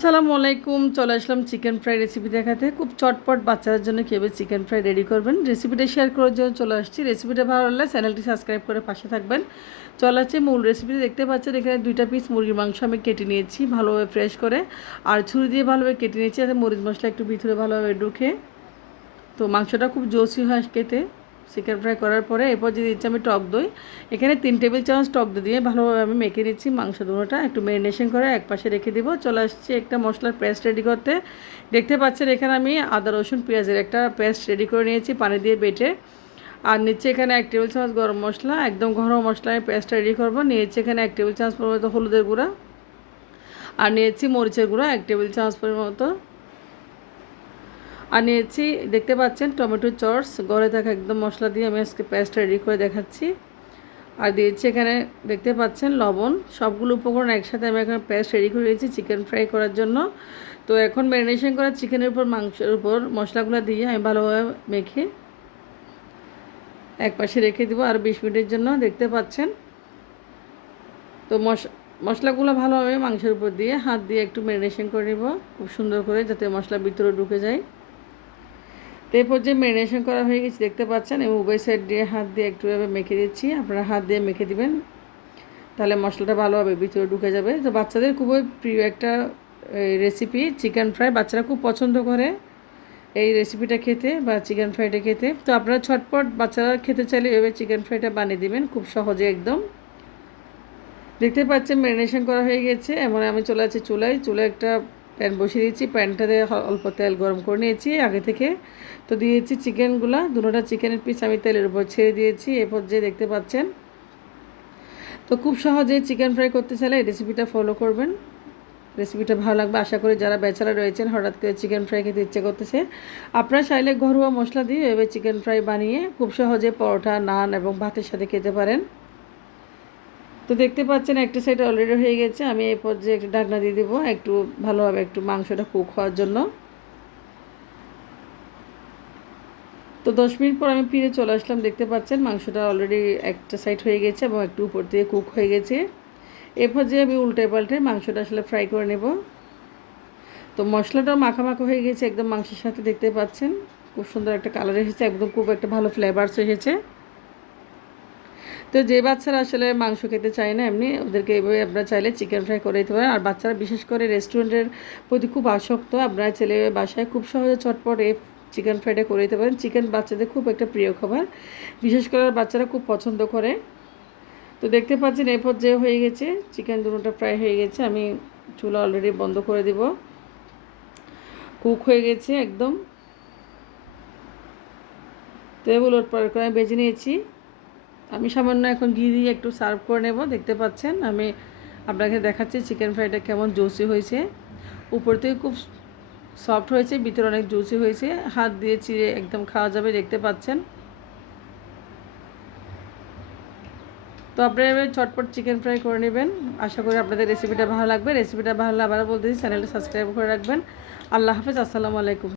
আসসালামু আলাইকুম। চলে আসলাম চিকেন ফ্রাই রেসিপি দেখাতে। খুব চটপট বাচ্চাদের জন্য কীভাবে চিকেন ফ্রাই রেডি করবেন রেসিপিটা শেয়ার করার জন্য চলে আসছি। রেসিপিটা ভালো লাগলে চ্যানেলটি সাবস্ক্রাইব করে পাশে থাকবেন। চলে আসছে মূল রেসিপিতে। দেখতে পাচ্ছেন এখানে 2টা পিস মুরগির মাংস আমি কেটে নিয়েছি ভালোভাবে ফ্রেশ করে, আর ছুরি দিয়ে ভালোভাবে কেটে নিয়েছি যাতে মরিচ মশলা একটু ভিতরে ভালোভাবে ঢুকে। তো মাংসটা খুব জুসি হয় খেতে চিকেন ফ্রাই করার পরে। এরপর দিয়ে দিচ্ছি আমি টক দই। এখানে 3 টেবিল চামচ টক দই দিয়ে ভালোভাবে আমি মেখে নিচ্ছি মাংস দুটোটা, একটু ম্যারিনেশন করে এক পাশে রেখে দিব। চলে আসছি একটা মশলার পেস্ট রেডি করতে। দেখতে পাচ্ছেন এখানে আমি আদা রসুন পেঁয়াজের একটা পেস্ট রেডি করে নিয়েছি পানি দিয়ে বেটে। আর নিচে এখানে 1 টেবিল চামচ গরম মশলা, একদম ঘরোয়া মশলা আমি পেস্টটা রেডি করবো। নিয়েছি এখানে 1 টেবিল চামচ পরিমাণ হলুদের গুঁড়া, আর নিয়েছি মরিচের গুঁড়া 1 টেবিল চামচ পরিমাণ মতো, আর নিয়েছি দেখতে পাচ্ছেন টমেটো সস ঘরে থাকা একদম মশলা দিয়ে আমি আজকে পেস্ট রেডি করে দেখাচ্ছি। আর দিয়েছি এখানে দেখতে পাচ্ছেন লবণ। সবগুলো উপকরণ একসাথে আমি এখানে পেস্ট রেডি করে দিয়েছি চিকেন ফ্রাই করার জন্য। তো এখন ম্যারিনেশন করা চিকেনের উপর মাংসের উপর মশলাগুলো দিয়ে আমি ভালোভাবে মেখে এক পাশে রেখে দেবো আর 20 মিনিটের জন্য। দেখতে পাচ্ছেন তো মশলাগুলো ভালোভাবে মাংসের উপর দিয়ে হাত দিয়ে একটু ম্যারিনেশন করে নেব খুব সুন্দর করে, যাতে মশলা ভিতরে ঢুকে যায়। তো এরপর যে ম্যারিনেশন করা হয়ে গেছে দেখতে পাচ্ছেন, এবং উভয় সাইড দিয়ে হাত দিয়ে একটু এভাবে মেখে দিচ্ছি। আপনারা হাত দিয়ে মেখে দিবেন, তাহলে মশলাটা ভালোভাবে ভিতরে ঢুকে যাবে। তো বাচ্চাদের খুবই প্রিয় একটা রেসিপি চিকেন ফ্রাই, বাচ্চারা খুব পছন্দ করে এই রেসিপিটা খেতে বা চিকেন ফ্রাইটা খেতে। তো আপনারা ছটপট বাচ্চারা খেতে চাইলে এভাবে চিকেন ফ্রাইটা বানিয়ে দিবেন খুব সহজে একদম। দেখতে পাচ্ছেন ম্যারিনেশন করা হয়ে গেছে। এমন আমি চলে যাচ্ছি চুলায় একটা প্যান বসিয়ে দিয়েছি। প্যানটাতে অল্প তেল গরম করে নিয়েছি আগে থেকে। তো দিয়েছি চিকেনগুলো, দুটোটা চিকেনের পিস আমি তেলের উপর ছেড়ে দিয়েছি। এরপর যে দেখতে পাচ্ছেন, তো খুব সহজে চিকেন ফ্রাই করতে চাইলে এই রেসিপিটা ফলো করবেন। রেসিপিটা ভালো লাগবে আশা করি। যারা ব্যাচেলার রয়েছেন হঠাৎ করে চিকেন ফ্রাই খেতে ইচ্ছে করতেছে, আপনারা চাইলে ঘরোয়া মশলা দিয়ে এভাবে চিকেন ফ্রাই বানিয়ে খুব সহজে পরোটা, নান এবং ভাতের সাথে খেতে পারেন। তো দেখতে পাচ্ছেন একটা সাইড অলরেডি হয়ে গেছে। আমি এই পর্যায়ে একটু ঢাকনা দিয়ে দেবো একটু ভালোভাবে একটু মাংসটা কুক হওয়ার জন্য। তো 10 মিনিট পর আমি ফিরে চলে আসলাম। দেখতে পাচ্ছেন মাংসটা অলরেডি একটা সাইড হয়ে গেছে এবং একটু উপর দিয়ে কুক হয়ে গেছে। এ পর্যায়ে আমি উল্টে পাল্টে মাংসটা আসলে ফ্রাই করে নেব। তো মশলাটাও মাখা হয়ে গেছে একদম মাংসের সাথে। দেখতে পাচ্ছেন খুব সুন্দর একটা কালার এসেছে, একদম খুব একটা ভালো ফ্লেভারস এসেছে। তো যে বাচ্চারা আসলে মাংস খেতে চায় না এমনি, ওদেরকে এইভাবে আপনারা চাইলে চিকেন ফ্রাই করে দিতে পারেন। আর বাচ্চারা বিশেষ করে রেস্টুরেন্টের প্রতি খুব আসক্ত, আপনারা ছেলে বাসায় খুব সহজে চটপট এই চিকেন ফ্রাইটা করে দিতে পারেন। চিকেন বাচ্চাদের খুব একটা প্রিয় খাবার, বিশেষ করে বাচ্চারা খুব পছন্দ করে। তো দেখতে পাচ্ছেন এরপর যে হয়ে গেছে চিকেন দুটোটা ফ্রাই হয়ে গেছে। আমি চুলা অলরেডি বন্ধ করে দিব, কুক হয়ে গেছে একদম। তো এগুলো পরে করে আমি ভেজে নিয়েছি। আমি সামান্য এখন ঘি দিয়ে একটু সার্ভ করে নেব। দেখতে পাচ্ছেন আমি আপনাকে দেখাচ্ছি চিকেন ফ্রাইটা কেমন জুসি হয়েছে। উপর থেকে খুব সফট হয়েছে, ভিতরে অনেক জুসি হয়েছে, হাত দিয়ে চিড়ে একদম খাওয়া যাবে। দেখতে পাচ্ছেন। তো আপনারা এভাবে চটপট চিকেন ফ্রাই করে নেবেন। আশা করি আপনাদের রেসিপিটা ভালো লাগবে। রেসিপিটা ভালো লাগলে আবার বলতেছি চ্যানেলটা সাবস্ক্রাইব করে রাখবেন। আল্লাহ হাফেজ, আসসালামু আলাইকুম।